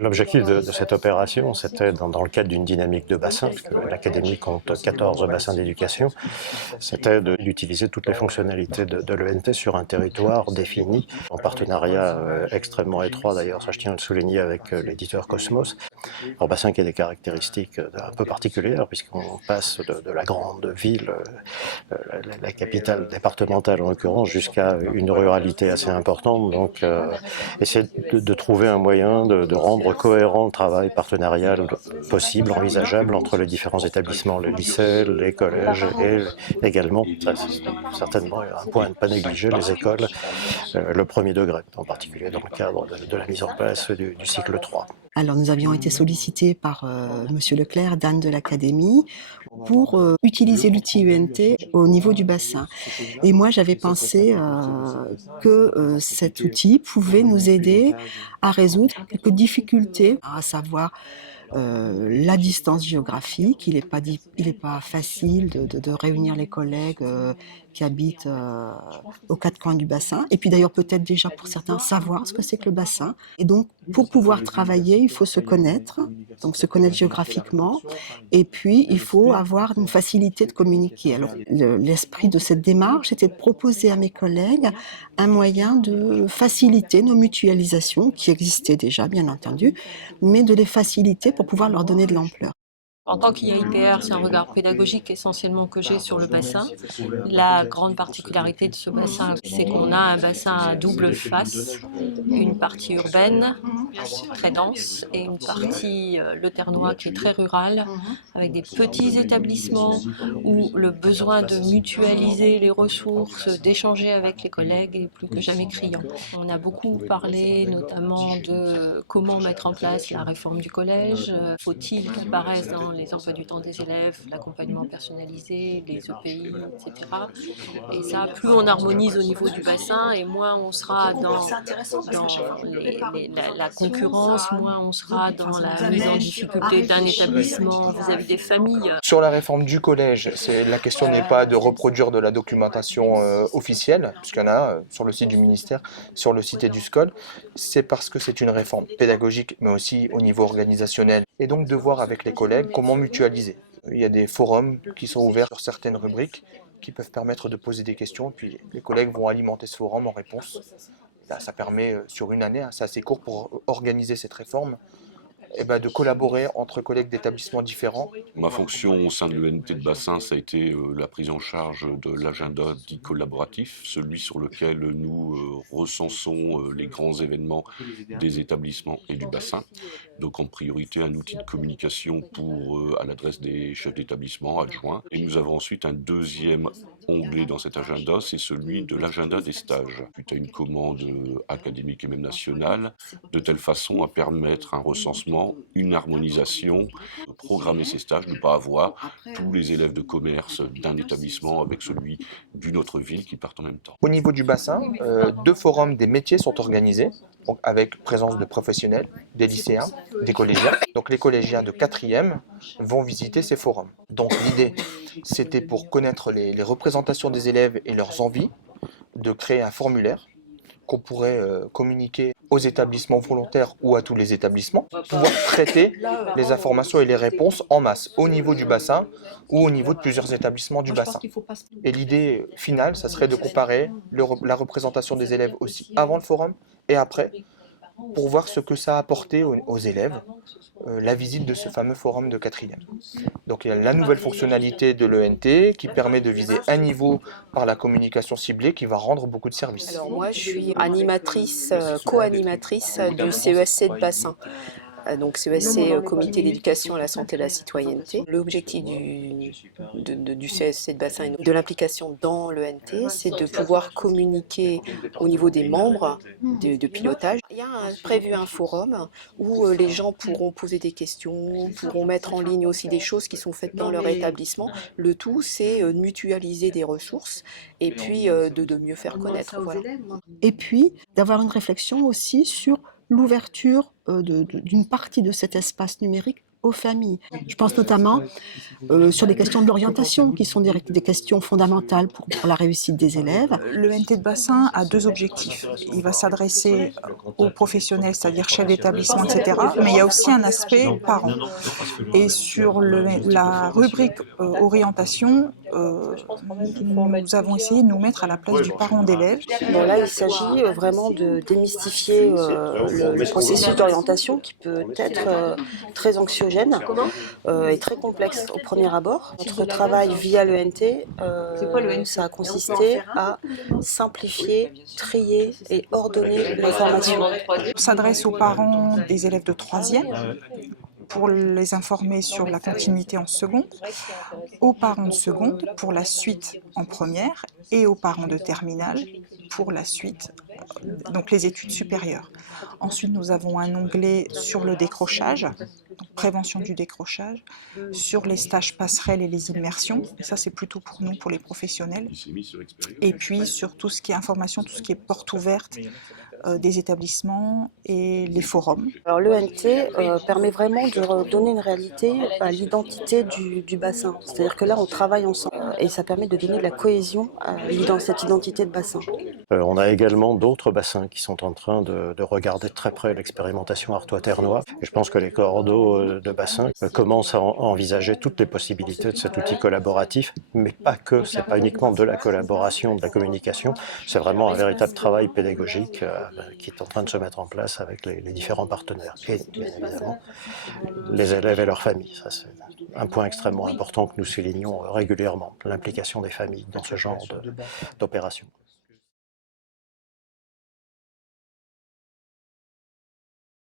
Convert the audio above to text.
L'objectif de cette opération, c'était dans le cadre d'une dynamique de bassin, puisque l'Académie compte 14 bassins d'éducation, c'était d'utiliser toutes les fonctionnalités de l'ENT sur un territoire défini, en partenariat extrêmement étroit d'ailleurs, ça je tiens à le souligner, avec l'éditeur Cosmos. Un bassin qui a des caractéristiques un peu particulières, puisqu'on passe de la grande ville, la capitale départementale en l'occurrence, jusqu'à une ruralité assez importante. Donc essayer de trouver un moyen de rendre cohérent le travail partenarial possible, envisageable entre les différents établissements, les lycées, les collèges et également, ça c'est certainement un point à ne pas négliger, les écoles, le premier degré, en particulier dans le cadre de la mise en place du cycle 3. Alors nous avions été sollicités par Monsieur Leclerc, Dan de l'Académie, pour utiliser l'outil UNT au niveau du bassin. Et moi j'avais pensé que cet outil pouvait nous aider à résoudre quelques difficultés, à savoir la distance géographique. Il est pas facile de réunir les collègues qui habitent aux quatre coins du bassin. Et puis d'ailleurs peut-être déjà pour certains savoir ce que c'est que le bassin. Et donc pour pouvoir travailler, il faut se connaître, donc se connaître géographiquement. Et puis il faut avoir une facilité de communiquer. Alors l'esprit de cette démarche était de proposer à mes collègues un moyen de faciliter nos mutualisations qui existaient déjà bien entendu, mais de les faciliter pour pouvoir leur donner de l'ampleur. En tant qu'IAIPR, c'est un regard pédagogique essentiellement que j'ai sur le bassin. La grande particularité de ce bassin, c'est qu'on a un bassin à double face, une partie urbaine, très dense, et une partie, le Ternois, qui est très rurale, avec des petits établissements où le besoin de mutualiser les ressources, d'échanger avec les collègues est plus que jamais criant. On a beaucoup parlé notamment de comment mettre en place la réforme du collège. Faut-il qu'il paraisse dans les emplois du temps des élèves, l'accompagnement personnalisé, les EPI, etc. Et ça, plus on harmonise au niveau du bassin, et moins on sera dans la concurrence, moins on sera dans la mise en difficulté d'un établissement vis-à-vis des familles. Sur la réforme du collège, la question n'est pas de reproduire de la documentation officielle, puisqu'il y en a sur le site du ministère, sur le site du SCOL. C'est parce que c'est une réforme pédagogique, mais aussi au niveau organisationnel. Et donc de voir avec les collègues comment mutualiser. Il y a des forums qui sont ouverts sur certaines rubriques qui peuvent permettre de poser des questions, puis les collègues vont alimenter ce forum en réponse. Là, ça permet, sur une année, c'est assez court pour organiser cette réforme, de collaborer entre collègues d'établissements différents. Ma fonction au sein de l'ENT de bassin, ça a été la prise en charge de l'agenda dit collaboratif, celui sur lequel nous recensons les grands événements des établissements et du bassin. Donc en priorité un outil de communication à l'adresse des chefs d'établissement adjoints. Et nous avons ensuite un deuxième onglet dans cet agenda, c'est celui de l'agenda des stages. Suite à une commande académique et même nationale, de telle façon à permettre un recensement, une harmonisation, de programmer ces stages, de ne pas avoir tous les élèves de commerce d'un établissement avec celui d'une autre ville qui partent en même temps. Au niveau du bassin, 2 forums des métiers sont organisés, donc avec présence de professionnels, des lycéens, des collégiens. Donc les collégiens de 4e vont visiter ces forums. Donc l'idée, c'était pour connaître les représentations des élèves et leurs envies, de créer un formulaire qu'on pourrait communiquer aux établissements volontaires ou à tous les établissements, pouvoir traiter les informations et les réponses en masse, au niveau du bassin ou au niveau de plusieurs établissements du bassin. Et l'idée finale, ça serait de comparer la représentation des élèves aussi avant le forum et après, pour voir ce que ça a apporté aux élèves, la visite de ce fameux forum de 4e. Donc il y a la nouvelle fonctionnalité de l'ENT qui permet de viser un niveau par la communication ciblée qui va rendre beaucoup de services. Alors moi je suis animatrice, co-animatrice du CESC de bassin. Donc CESC, Comité d'éducation à la santé et à la citoyenneté. L'objectif du CESC de bassin et de l'implication dans l'ENT, c'est de pouvoir communiquer au niveau des membres de pilotage. Il y a prévu un forum où les gens pourront poser des questions, pourront mettre en ligne aussi des choses qui sont faites dans leur établissement. Le tout, c'est de mutualiser des ressources et puis de mieux faire connaître. Voilà. Et puis d'avoir une réflexion aussi sur l'ouverture d'une partie de cet espace numérique aux familles. Je pense notamment sur les questions de l'orientation, qui sont des questions fondamentales pour la réussite des élèves. L'ENT de bassin a deux objectifs. Il va s'adresser aux professionnels, c'est-à-dire chefs d'établissement, etc. Mais il y a aussi un aspect parents. Et sur la rubrique orientation, nous avons essayé de nous mettre à la place du parent d'élève. Bon, là, il s'agit vraiment de démystifier le processus d'orientation qui peut être très anxiogène et très complexe au premier abord. Notre travail via l'ENT, ça a consisté à simplifier, trier et ordonner l'information. On s'adresse aux parents des élèves de 3e pour les informer sur la continuité en seconde, aux parents de seconde pour la suite en première et aux parents de terminale pour la suite, donc les études supérieures. Ensuite, nous avons un onglet sur le décrochage, donc prévention du décrochage, sur les stages passerelles et les immersions, et ça c'est plutôt pour nous, pour les professionnels, et puis sur tout ce qui est information, tout ce qui est porte ouverte, des établissements et les forums. Alors l'ENT permet vraiment de donner une réalité à l'identité du bassin. C'est-à-dire que là, on travaille ensemble et ça permet de donner de la cohésion à cette identité de bassin. On a également d'autres bassins qui sont en train de regarder de très près l'expérimentation Artois-Ternois. Et je pense que les coordos de bassin commencent à envisager toutes les possibilités de cet outil collaboratif, mais pas que, c'est pas uniquement de la collaboration, de la communication, c'est vraiment un véritable travail pédagogique qui est en train de se mettre en place avec les différents partenaires. Et bien évidemment, les élèves et leurs familles. Ça, c'est un point extrêmement important que nous soulignons régulièrement, l'implication des familles dans ce genre d'opération.